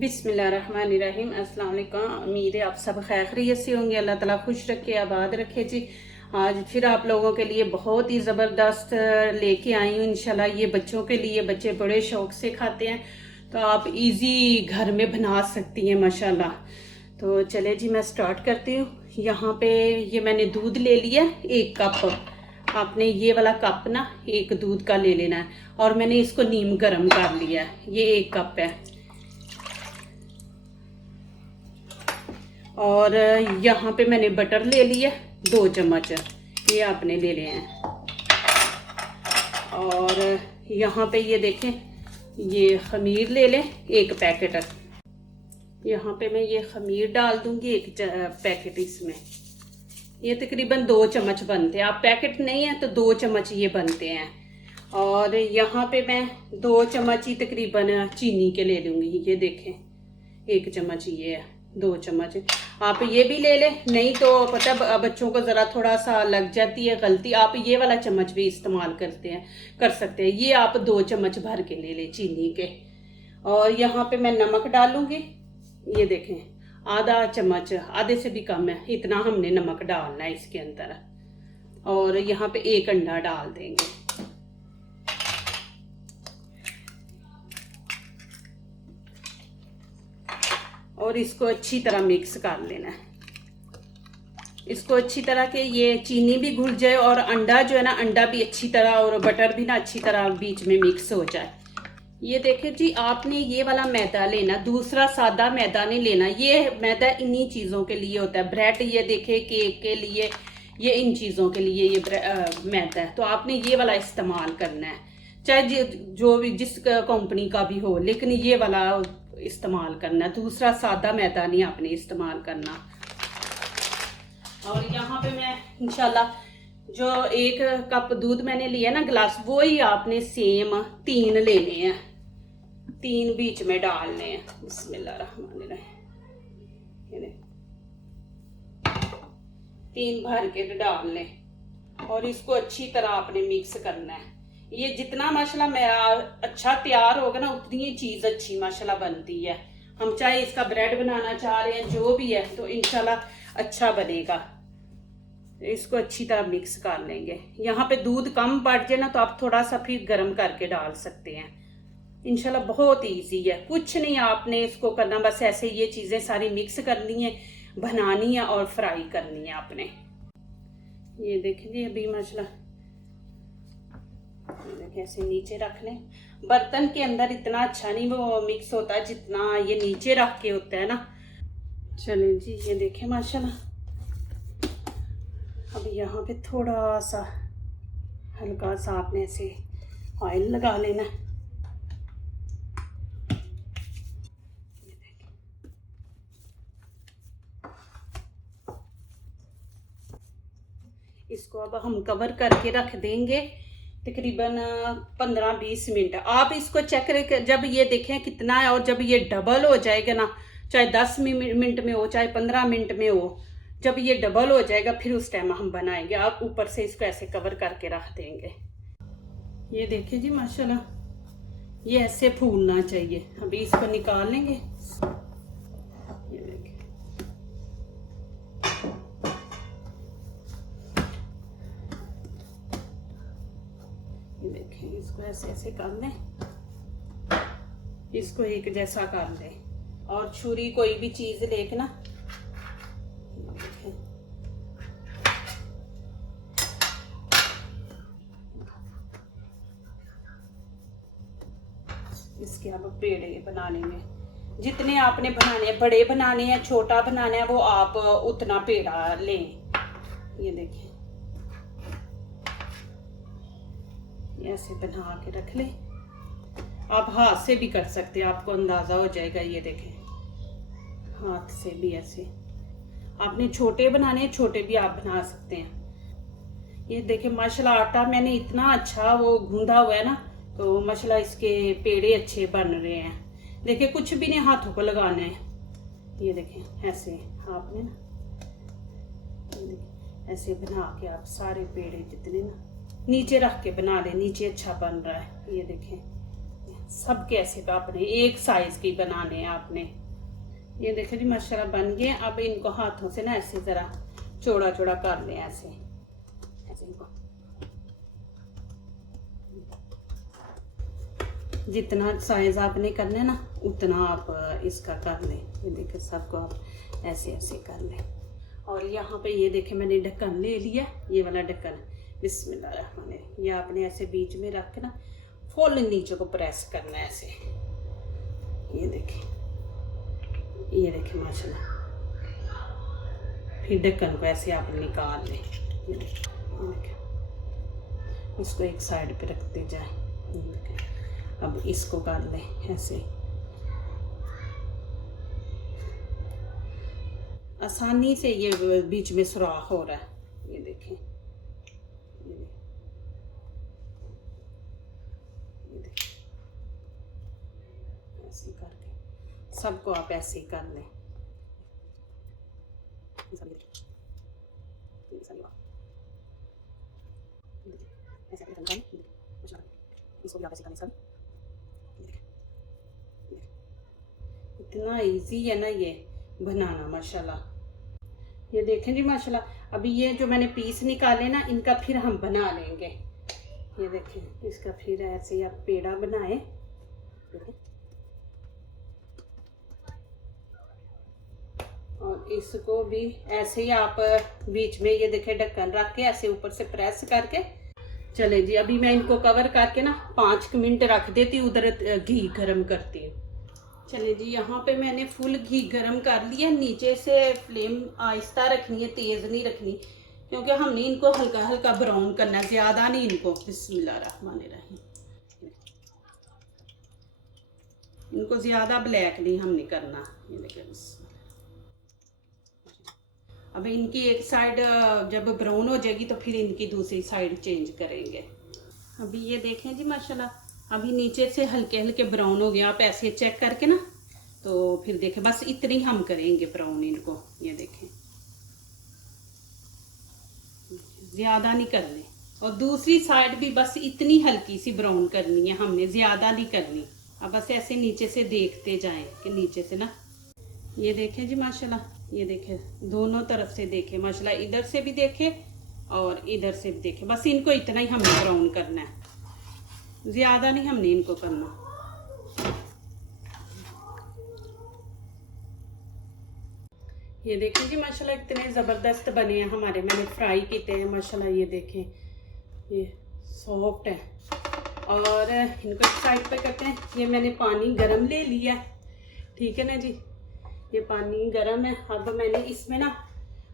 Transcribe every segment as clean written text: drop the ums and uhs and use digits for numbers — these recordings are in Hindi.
बिस्मिल्लाहिर्रहमानिर्रहीम। अस्सलाम वालेकुम। उम्मीद है आप सब खैर खैरियत से होंगे। अल्लाह ताला खुश रखे, आबाद रखे जी। आज फिर आप लोगों के लिए बहुत ही ज़बरदस्त लेके आई हूँ इंशाल्लाह। ये बच्चों के लिए, बच्चे बड़े शौक से खाते हैं, तो आप इजी घर में बना सकती हैं माशाल्लाह। तो चले जी, मैं स्टार्ट करती हूँ। यहाँ पे ये मैंने दूध ले लिया 1 कप। आपने ये वाला कप ना 1 दूध का ले लेना है, और मैंने इसको नीम गर्म कर लिया है। ये 1 कप है। और यहाँ पे मैंने बटर ले लिया 2 चम्मच, ये आपने ले लिए हैं। और यहाँ पे ये देखें, ये खमीर ले लें 1 पैकेट। यहाँ पे मैं ये खमीर डाल दूंगी 1 पैकेट इसमें। ये तकरीबन 2 चम्मच बनते हैं। आप पैकेट नहीं है तो 2 चम्मच ये बनते हैं। और यहाँ पे मैं 2 चम्मच ही तकरीबन चीनी के ले लूँगी। ये देखें 1 चम्मच ये है, 2 चम्मच। आप ये भी ले लें, नहीं तो पता बच्चों को ज़रा थोड़ा सा लग जाती है गलती, आप ये वाला चम्मच भी इस्तेमाल कर सकते हैं। ये आप 2 चम्मच भर के ले लें चीनी के। और यहाँ पे मैं नमक डालूंगी। ये देखें आधा चम्मच, आधे से भी कम है, इतना हमने नमक डालना है इसके अंदर। और यहाँ पे 1 अंडा डाल देंगे। और इसको अच्छी तरह मिक्स कर लेना है। इसको अच्छी तरह के ये चीनी भी घुल जाए, और अंडा जो है ना, अंडा भी अच्छी तरह, और बटर भी ना अच्छी तरह बीच में मिक्स हो जाए। ये देखें जी, आपने ये वाला मैदा लेना, दूसरा सादा मैदा नहीं लेना। ये मैदा इन्हीं चीज़ों के लिए होता है। ब्रेड, ये देखें केक के लिए, ये इन चीज़ों के लिए ये मैदा है। तो आपने ये वाला इस्तेमाल करना है, चाहे जो भी जिस कंपनी का भी हो, लेकिन ये वाला इस्तेमाल करना है। दूसरा सादा मैदा नहीं आपने इस्तेमाल करना। और यहाँ पे मैं इंशाल्लाह जो 1 कप दूध मैंने लिया ना गिलास, वो ही आपने सेम 3 लेने हैं। 3 बीच में डालने हैं। बिस्मिल्लाहिर्रहमानिर्रहीम। 3 भर के डाल लें, और इसको अच्छी तरह आपने मिक्स करना है। ये जितना माशाल्लाह अच्छा तैयार होगा ना, उतनी ही चीज़ अच्छी माशाल्लाह बनती है। हम चाहे इसका ब्रेड बनाना चाह रहे हैं, जो भी है, तो इंशाल्लाह अच्छा बनेगा। इसको अच्छी तरह मिक्स कर लेंगे। यहाँ पे दूध कम पड़ जाए ना, तो आप थोड़ा सा फिर गर्म करके डाल सकते हैं। इंशाल्लाह बहुत ईजी है, कुछ नहीं आपने इसको करना, बस ऐसे ये चीज़ें सारी मिक्स करनी है, बनानी है और फ्राई करनी है आपने। ये देखिए अभी माशाल्लाह कैसे नीचे रख लें। बर्तन के अंदर इतना अच्छा नहीं वो मिक्स होता जितना ये नीचे रख के होता है ना। चलें जी, ये देखें माशाल्लाह। अब यहाँ पे थोड़ा सा हल्का सा आपने ऐसे ऑयल लगा लेना। इसको अब हम कवर करके रख देंगे तकरीबन 15-20 मिनट। आप इसको चेक करें, जब ये देखें कितना है, और जब ये डबल हो जाएगा ना, चाहे 10 मिनट में हो, चाहे 15 मिनट में हो, जब ये डबल हो जाएगा फिर उस टाइम हम बनाएंगे। आप ऊपर से इसको ऐसे कवर करके रख देंगे। ये देखिए जी माशाल्लाह, ये ऐसे फूलना चाहिए। अभी इसको निकाल लेंगे। ये देखिए, देखें इसको ऐसे ऐसे कर लें, इसको एक जैसा कर लें। और छुरी कोई भी चीज लेके ना, इसके अब पेड़े बना लेंगे। जितने आपने बनाने हैं, बड़े बनाने हैं, छोटा बनाना है, वो आप उतना पेड़ा लें। ये देखिए ऐसे बना के रख ले। आप हाथ से भी कर सकते हैं, आपको अंदाजा हो जाएगा। ये देखें हाथ से भी ऐसे आपने छोटे बनाने हैं, छोटे भी आप बना सकते हैं। ये देखें माशाल्लाह आटा मैंने इतना अच्छा वो गूंदा हुआ है ना, तो माशाल्लाह इसके पेड़े अच्छे बन रहे हैं। देखिए कुछ भी नहीं हाथों को लगाना है। ये देखें ऐसे आपने ना, ऐसे बना के आप सारे पेड़े जितने ना नीचे रख के बना लें। नीचे अच्छा बन रहा है। ये देखें सबके ऐसे का आपने एक साइज की बनाने हैं आपने। ये देखो जी माशाल्लाह बन गए। अब इनको हाथों से ना ऐसे जरा चौड़ा चौड़ा कर लें, ऐसे ऐसे इनको जितना साइज आपने करना है ना उतना आप इसका कर लें। ये देखिए सबको आप ऐसे ऐसे कर लें। और यहाँ पे ये देखें मैंने ढक्कन ले लिया, ये वाला ढक्कन। बिस्मिल्लाह, ये आपने ऐसे बीच में रख के ना फुल नीचे को प्रेस करना है ऐसे। ये देखें, ये देखें माशाल्लाह। फिर ढक्कन को ऐसे आप निकाल लें। ये देखें, इसको एक साइड पे रखते जाए। अब इसको कर लें ऐसे। आसानी से ये बीच में सुराख हो रहा है। ये देखें, ये देखें, ऐसे करके सबको आप ऐसे ही कर लें। इसको भी आप ऐसे करें। इतना इजी है ना ये बनाना माशाल्लाह। ये देखें जी माशाल्लाह। अभी ये जो मैंने पीस निकाले ना इनका फिर हम बना लेंगे। ये देखें, इसका फिर ऐसे ही आप पेड़ा बनाए। और इसको भी ऐसे ही आप बीच में ये देखें ढक्कन रख के ऐसे ऊपर से प्रेस करके। चले जी, अभी मैं इनको कवर करके ना 5 मिनट रख देती हूँ, उधर घी गरम करती हूँ। चले जी, यहाँ पे मैंने फुल घी गरम कर लिया। नीचे से फ्लेम आहिस्ता रखनी है, तेज़ नहीं रखनी, क्योंकि हमने इनको हल्का हल्का ब्राउन करना है, ज़्यादा नहीं इनको। बिस्मिल्लाहिर्रहमानिर्रहीम। इनको ज़्यादा ब्लैक नहीं हमने करना। ये देखिए, अब इनकी एक साइड जब ब्राउन हो जाएगी तो फिर इनकी दूसरी साइड चेंज करेंगे। अभी ये देखें जी माशाल्लाह, अभी नीचे से हल्के हल्के ब्राउन हो गया। आप ऐसे चेक करके ना तो फिर देखें, बस इतनी हम करेंगे ब्राउन इनको। ये देखें, ज़्यादा नहीं करने। और दूसरी साइड भी बस इतनी हल्की सी ब्राउन करनी है हमने, ज़्यादा नहीं करनी। अब बस ऐसे नीचे से देखते जाएं कि नीचे से ना। ये देखें जी माशाल्लाह, ये देखें दोनों तरफ से देखें माशाल्लाह, इधर से भी देखें और इधर से भी देखें। बस इनको इतना ही हमने ब्राउन करना है, ज़्यादा नहीं हमने इनको करना। ये देखें जी माशाल्लाह इतने ज़बरदस्त बने हैं हमारे। मैंने फ्राई किए हैं माशाल्लाह। ये देखें, ये सॉफ्ट है। और इनको एक साइड पे करते हैं। ये मैंने पानी गरम ले लिया है, ठीक है ना जी। ये पानी गरम है। अब मैंने इसमें ना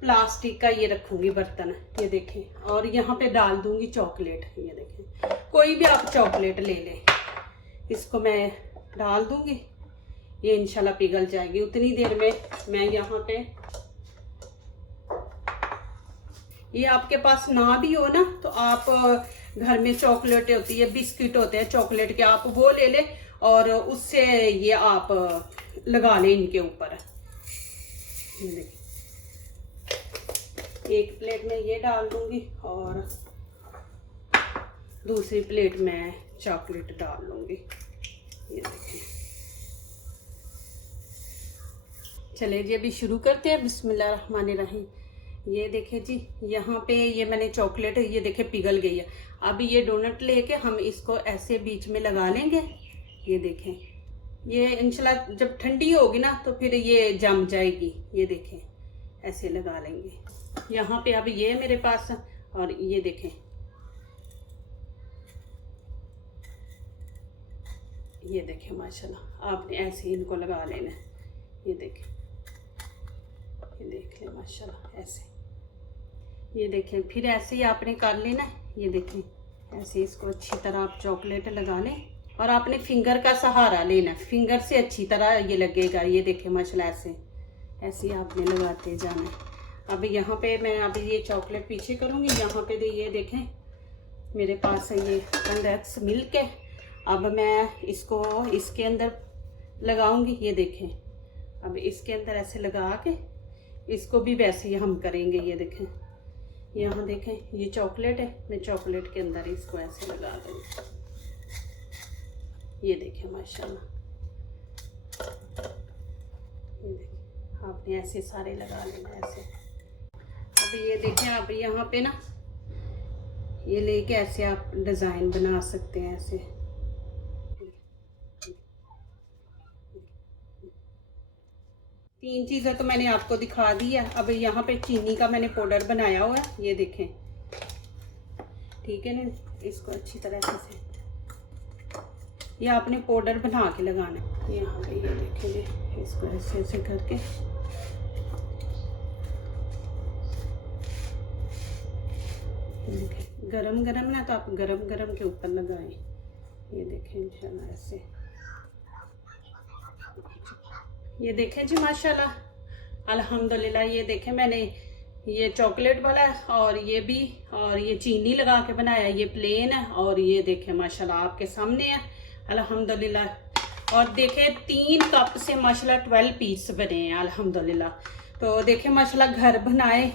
प्लास्टिक का ये रखूँगी बर्तन। ये देखें, और यहाँ पे डाल दूँगी चॉकलेट। ये देखें, कोई भी आप चॉकलेट ले लें, इसको मैं डाल दूँगी। ये इंशाल्लाह पिघल जाएगी। उतनी देर में मैं यहाँ पे, ये आपके पास ना भी हो ना तो आप घर में चॉकलेट होती है, बिस्किट होते हैं चॉकलेट के, आप वो ले लें और उससे ये आप लगा लें इनके ऊपर। ये देखिए, एक प्लेट में ये डाल दूंगी और दूसरी प्लेट में चॉकलेट डाल लूंगी। ये देखिए, चले जी अभी शुरू करते हैं। बिस्मिल्लाहिर्रहमानिर्रहीम। ये देखें जी, यहाँ पे ये मैंने चॉकलेट, ये देखें पिघल गई है। अब ये डोनट लेके हम इसको ऐसे बीच में लगा लेंगे। ये देखें, ये इंशाल्लाह जब ठंडी होगी ना तो फिर ये जम जाएगी। ये देखें, ऐसे लगा लेंगे। यहाँ पे अब ये मेरे पास, और ये देखें, ये देखें माशाल्लाह आपने ऐसे ही इनको लगा लेना है। ये देखें, ये देख लें माशाल्लाह ऐसे। ये देखें, फिर ऐसे ही आपने कर लेना है। ये देखें, ऐसे इसको अच्छी तरह आप चॉकलेट लगा लें और आपने फिंगर का सहारा लेना, फिंगर से अच्छी तरह ये लगेगा। ये देखें माशाल्लाह ऐसे ऐसे ही आपने लगाते जाना है। अब यहाँ पे मैं अभी ये चॉकलेट पीछे करूँगी। यहाँ पे ये देखें मेरे पास है ये कंडेंस मिल्क है। अब मैं इसको इसके अंदर लगाऊंगी। ये देखें, अब इसके अंदर ऐसे लगा के इसको भी वैसे ही हम करेंगे। ये देखें, यहाँ देखें ये चॉकलेट है, मैं चॉकलेट के अंदर इसको ऐसे लगा दूँगी। ये देखें माशाल्लाह, ये देखें, आपने ऐसे सारे लगा लेना ऐसे। अब ये देखें आप यहाँ पे ना ये लेके ऐसे आप डिज़ाइन बना सकते हैं ऐसे। तीन चीज़ें तो मैंने आपको दिखा दी है। अब यहाँ पे चीनी का मैंने पाउडर बनाया हुआ है, ये देखें, ठीक है ना। इसको अच्छी तरह से ये आपने पाउडर बना के लगाना है। यहाँ पे ये देखें जी, इसको ऐसे ऐसे करके गरम गरम ना, तो आप गरम गरम के ऊपर लगाएं। ये देखें इंशाल्लाह ऐसे, ये देखें जी माशाल्लाह अल्हम्दुलिल्लाह। ये देखें मैंने ये चॉकलेट वाला है और ये भी, और ये चीनी लगा के बनाया, ये प्लेन है, और ये देखें माशाल्लाह आपके सामने है अल्हम्दुलिल्लाह। और देखें 3 कप से माशाल्लाह 12 पीस बने हैं अल्हम्दुलिल्लाह। तो देखें माशाल्लाह घर बनाए।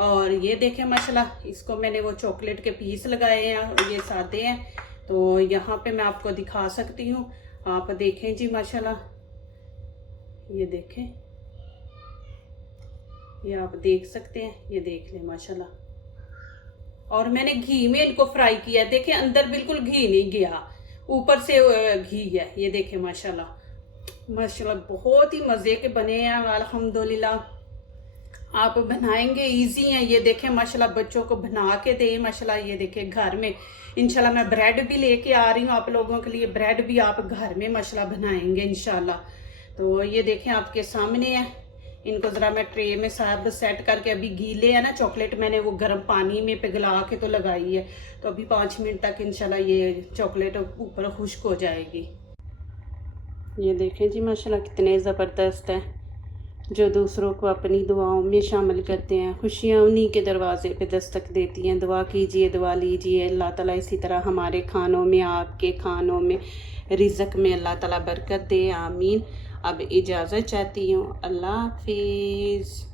और ये देखें माशाल्लाह इसको मैंने वो चॉकलेट के पीस लगाए हैं और ये सादे हैं। तो यहाँ पे मैं आपको दिखा सकती हूँ, आप देखें जी माशाल्लाह, ये देखें, ये आप देख सकते हैं, ये देख लें माशाल्लाह। और मैंने घी में इनको फ्राई किया, देखें अंदर बिल्कुल घी नहीं गया, ऊपर से घी है। ये देखें माशाल्लाह माशाल्लाह बहुत ही मज़े के बने हैं अल्हम्दुलिल्लाह। आप बनाएंगे, इजी हैं। ये देखें माशाल्लाह बच्चों को बना के दें माशाल्लाह। ये देखें घर में इंशाल्लाह मैं ब्रेड भी लेके आ रही हूँ आप लोगों के लिए, ब्रेड भी आप घर में माशाल्लाह बनाएंगे इंशाल्लाह। तो ये देखें आपके सामने है, इनको ज़रा मैं ट्रे में सब सेट करके, अभी गीले है ना चॉकलेट, मैंने वो गर्म पानी में पिघला के तो लगाई है, तो अभी 5 मिनट तक इंशाल्लाह ये चॉकलेट ऊपर खुश्क हो जाएगी। ये देखें जी माशाल्लाह कितने ज़बरदस्त है। जो दूसरों को अपनी दुआओं में शामिल करते हैं, खुशियाँ उन्हीं के दरवाज़े पे दस्तक देती हैं। दुआ कीजिए, दुआ लीजिए, अल्लाह ताला इसी तरह हमारे खानों में, आपके खानों में, रिज़्क़ में अल्लाह ताला बरकत दे, आमीन। अब इजाज़त चाहती हूँ, अल्लाह हाफिज़।